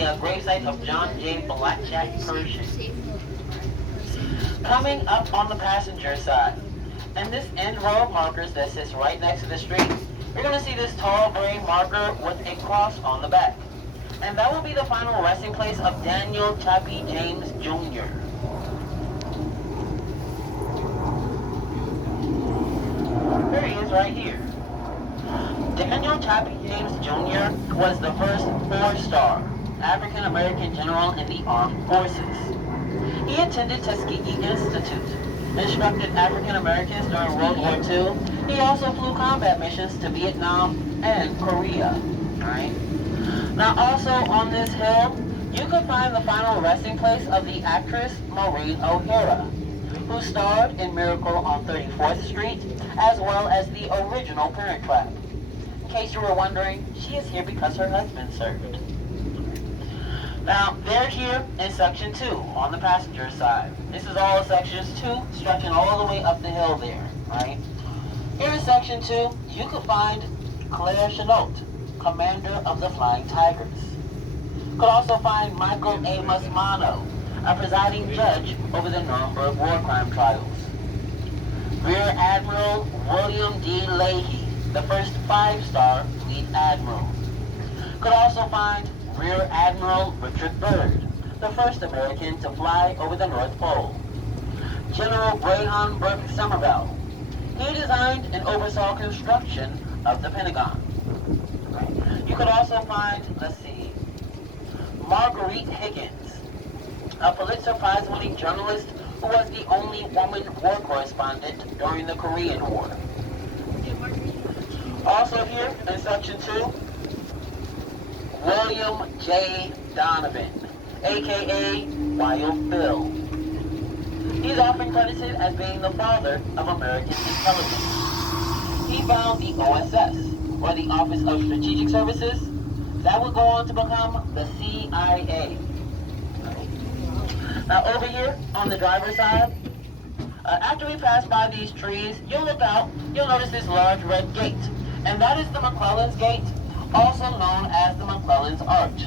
the gravesite of John J. Blackjack Pershing. Coming up on the passenger side, and this end row of markers that sits right next to the street, you're going to see this tall gray marker with a cross on the back. And that will be the final resting place of Daniel Chappie James Jr. There he is right here. Daniel Chappie James Jr. was the first four-star African-American general in the armed forces. He attended Tuskegee Institute, instructed African Americans during World War II. He also flew combat missions to Vietnam and Korea. Alright? Now also on this hill, you can find the final resting place of the actress Maureen O'Hara, who starred in Miracle on 34th Street, as well as the original Parent Trap. In case you were wondering, she is here because her husband served. Now, they're here in section 2 on the passenger side. This is all of sections 2, stretching all the way up the hill there, right? Here in section 2, you can find Claire Chenault, commander of the Flying Tigers. You could also find Michael A. Musmano, a presiding judge over the Nuremberg war crime trials. Rear Admiral William D. Leahy, the first 5-star fleet admiral. You could also find Rear Admiral Richard Byrd, the first American to fly over the North Pole. General Brayhan Burke Somerville. He designed and oversaw construction of the Pentagon. You could also find, Marguerite Higgins, a Pulitzer Prize-winning journalist who was the only woman war correspondent during the Korean War. Also here in section 2, William J. Donovan, a.k.a. Wild Bill. He's often credited as being the father of American intelligence. He found the OSS, or the Office of Strategic Services, that would go on to become the CIA. Now over here on the driver's side, after we pass by these trees, you'll look out, you'll notice this large red gate. And that is the McClellan's Gate, also known as the McClellan's Arch.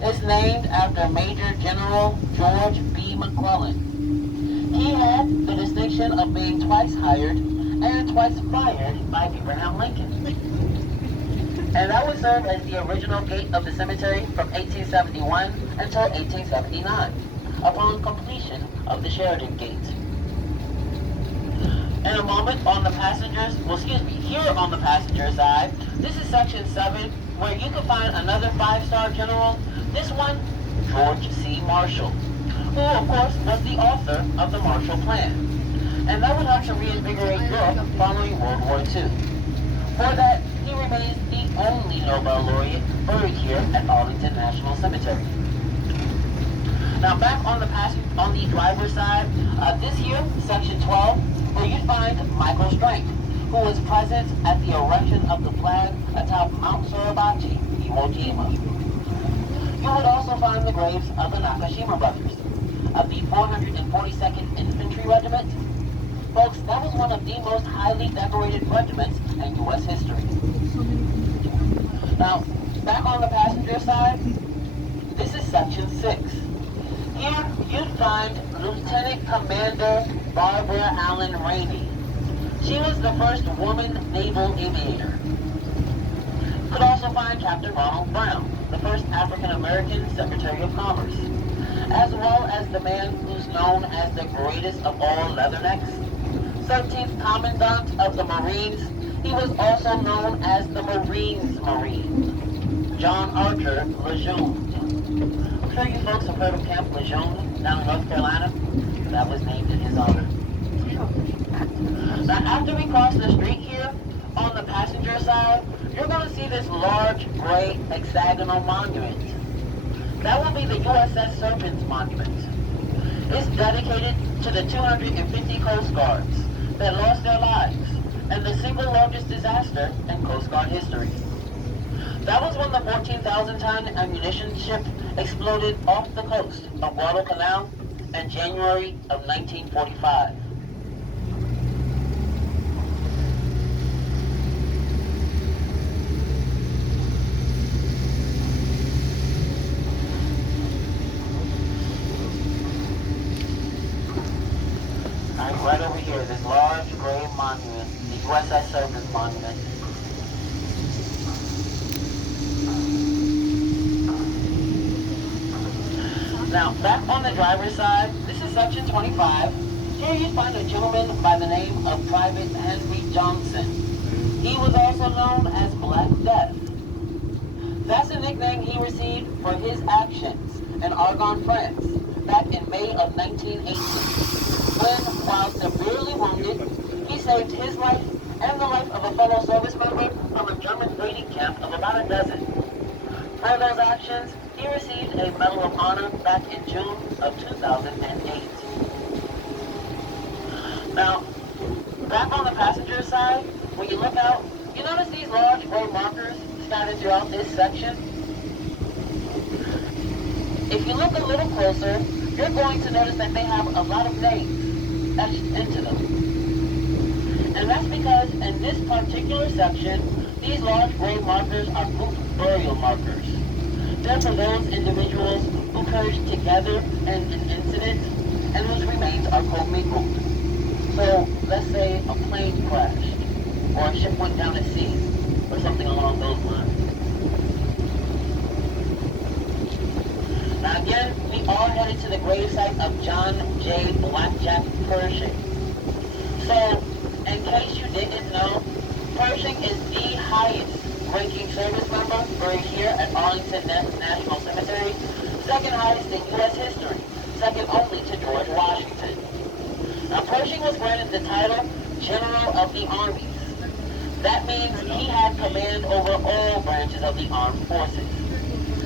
It's named after Major General George B. McClellan. He had the distinction of being twice hired and twice fired by Abraham Lincoln. And that would serve as the original gate of the cemetery from 1871 until 1879, upon completion of the Sheridan Gate. In a moment on the passengers, here on the passenger side, this is section 7, where you can find another 5-star general, this one, George C. Marshall, who of course was the author of the Marshall Plan. And that would help to reinvigorate Europe following World War II. For that, he remains the only Nobel laureate buried here at Arlington National Cemetery. Now back on the driver's side, this here, section 12, where you find Michael Strank, who was present at the erection of the flag atop Mount Suribachi, Iwo Jima. You would also find the graves of the Nakashima brothers, of the 442nd Infantry Regiment. Folks, that was one of the most highly decorated regiments in U.S. history. Now, back on the passenger side, this is section 6. Here, you'd find Lieutenant Commander Barbara Allen Rainey. She was the first woman naval aviator. You could also find Captain Ronald Brown, the first African-American Secretary of Commerce, as well as the man who's known as the greatest of all leathernecks, 13th Commandant of the Marines. He was also known as the Marines Marine, John Archer Lejeune. I'm sure you folks have heard of Camp Lejeune down in North Carolina. That was named in his honor. Now, after we cross the street here, on the passenger side, you're going to see this large, gray, hexagonal monument. That will be the USS Serpents Monument. It's dedicated to the 250 Coast Guards that lost their lives, and the single largest disaster in Coast Guard history. That was when the 14,000-ton ammunition ship exploded off the coast of Guadalcanal in January of 1945. right over here, this large gray monument, the USS Service Monument. Now, back on the driver's side, this is section 25. Here you find a gentleman by the name of Private Henry Johnson. He was also known as Black Death. That's a nickname he received for his actions in Argonne, France, back in May of 1918, when, while severely wounded, he saved his life and the life of a fellow service member from a German raiding camp of about a dozen. For those actions, he received a Medal of Honor back in June of 2008. Now, back on the passenger side, when you look out, you notice these large gray markers scattered throughout this section. If you look a little closer, you're going to notice that they have a lot of names etched into them. And that's because in this particular section, these large gray markers are group burial markers. They're for those individuals who perished together in an incident and whose remains are commingled. So, let's say a plane crashed, or a ship went down at sea, or something along those lines. Now again, we are headed to the gravesite of John J. Blackjack Pershing. So, in case you didn't know, Pershing is the highest ranking service member buried here at Arlington National Cemetery, second highest in U.S. history, second only to George Washington. Now, Pershing was granted the title General of the Armies. That means he had command over all branches of the armed forces.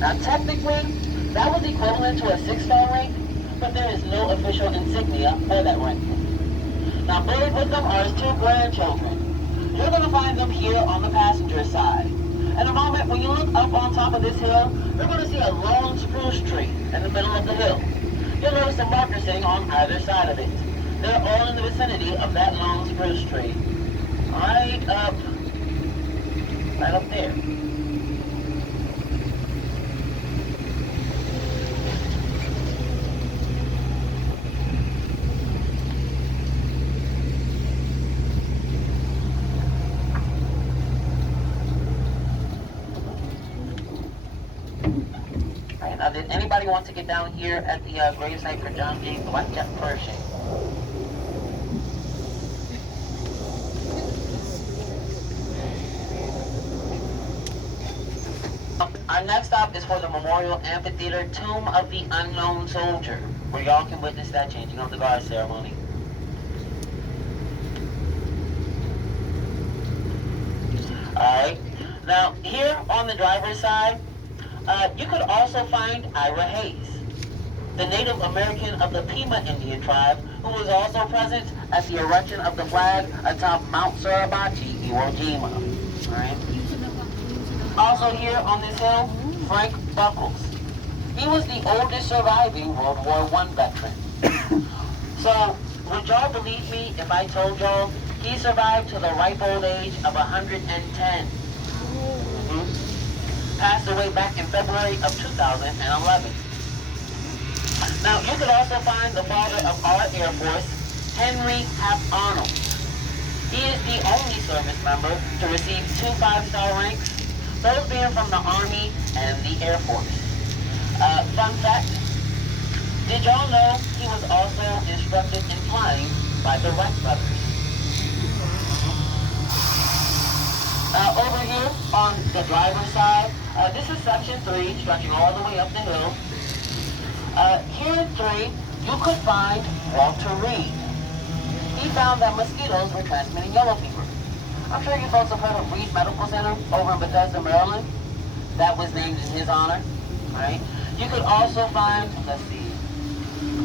Now, technically, that was equivalent to a 6-star rank, but there is no official insignia for that rank. Now, buried with them are his 2 grandchildren. You're going to find them here on the passenger side. In a moment, when you look up on top of this hill, you're going to see a long spruce tree in the middle of the hill. You'll notice a marker sitting on either side of it. They're all in the vicinity of that long spruce tree. Right up there. Now, did anybody want to get down here at the gravesite for John J. Blackjack Pershing? Our next stop is for the Memorial Amphitheater Tomb of the Unknown Soldier, where y'all can witness that changing of the guard ceremony. Alright, now here on the driver's side, you could also find Ira Hayes, the Native American of the Pima Indian tribe, who was also present at the erection of the flag atop Mount Suribachi, Iwo Jima. Right? Also here on this hill, Frank Buckles. He was the oldest surviving World War I veteran. So, would y'all believe me if I told y'all he survived to the ripe old age of 110? Passed away back in February of 2011. Now, you could also find the father of our Air Force, Henry Hap Arnold. He is the only service member to receive 2 5-star ranks, those being from the Army and the Air Force. Fun fact, did y'all know he was also instructed in flying by the Wright brothers? Over here on the driver's side, this is section 3, stretching all the way up the hill. Here in 3, you could find Walter Reed. He found that mosquitoes were transmitting yellow fever. I'm sure you folks have heard of Reed Medical Center over in Bethesda, Maryland. That was named in his honor, right? You could also find, let's see,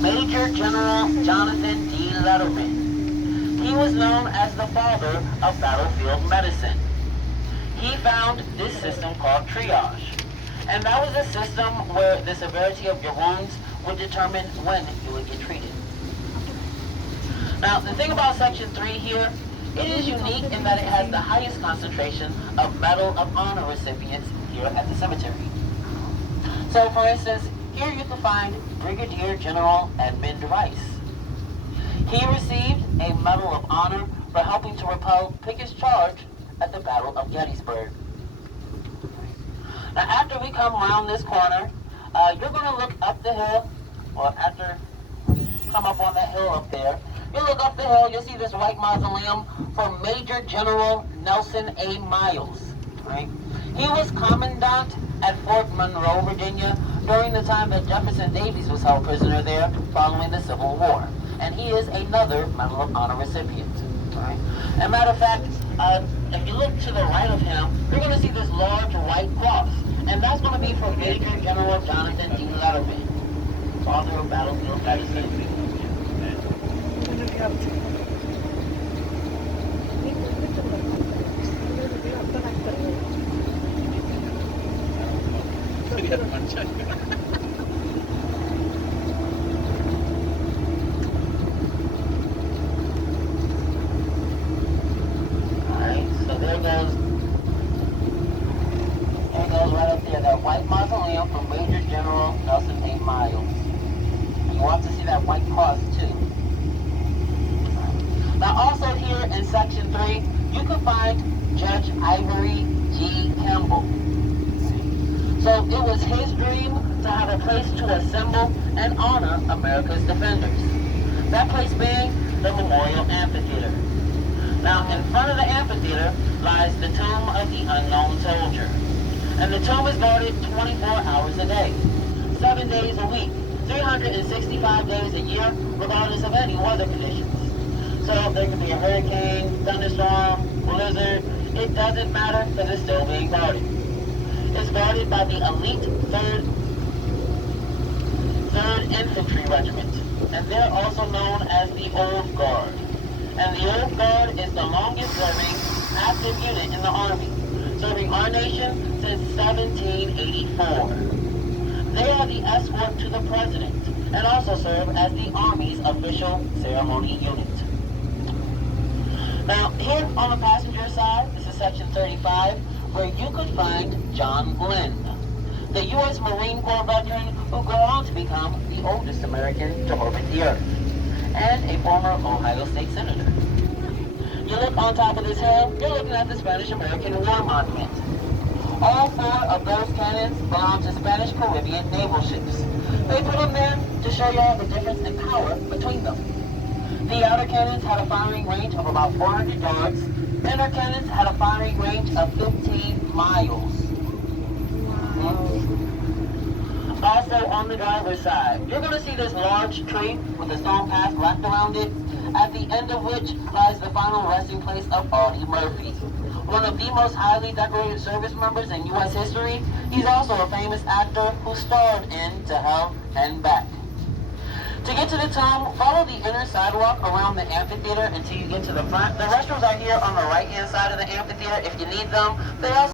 Major General Jonathan D. Letterman. He was known as the father of battlefield medicine. He found this system called triage. And that was a system where the severity of your wounds would determine when you would get treated. Now, the thing about Section 3 here, it is unique in that it has the highest concentration of Medal of Honor recipients here at the cemetery. So, for instance, here you can find Brigadier General Edmund Rice. He received a Medal of Honor for helping to repel Pickett's charge at the Battle of Gettysburg. Now, after we come around this corner, you're going to look up the hill, or after come up on that hill up there, you look up the hill, you'll see this white mausoleum for Major General Nelson A. Miles. Right? He was commandant at Fort Monroe, Virginia, during the time that Jefferson Davis was held prisoner there following the Civil War. And he is another Medal of Honor recipient. Right? As a matter of fact, if you look to the right of him, you're going to see this large white cross. And that's going to be for Major General Jonathan D. Letterman, author of Battlefield Gettysburg. Alright, so there goes right up there, that white mausoleum from Major General Nelson A. Miles. You want to see that white cross too. Now also here in section 3, you can find Judge Ivory G. Campbell. So it was his dream to have a place to assemble and honor America's defenders. That place being the Memorial Amphitheater. Now in front of the amphitheater lies the tomb of the unknown soldier. And the tomb is guarded 24 hours a day, 7 days a week, 365 days a year, regardless of any weather conditions. So there could be a hurricane, thunderstorm, blizzard, it doesn't matter because it's still being guarded. It's guarded by the elite 3rd Infantry Regiment, and they're also known as the Old Guard. And the Old Guard is the longest serving active unit in the Army, serving our nation since 1784. They are the escort to the President, and also serve as the Army's official ceremony unit. Now, here on the passenger side, this is section 35, where you could find John Glenn, the U.S. Marine Corps veteran who go on to become the oldest American to orbit the Earth, and a former Ohio State Senator. You look on top of this hill, you're looking at the Spanish-American War Monument. All 4 of those cannons belong to Spanish Caribbean naval ships. They put them there to show you all the difference in power between them. The outer cannons had a firing range of about 400 yards. Inner cannons had a firing range of 15 miles. Wow. Also on the driver's side, you're going to see this large tree with a stone path wrapped around it, at the end of which lies the final resting place of Audie Murphy. One of the most highly decorated service members in U.S. history, he's also a famous actor who starred in To Hell and Back. To get to the tomb, follow the inner sidewalk around the amphitheater until you get to the front. The restrooms are here on the right-hand side of the amphitheater if you need them. They also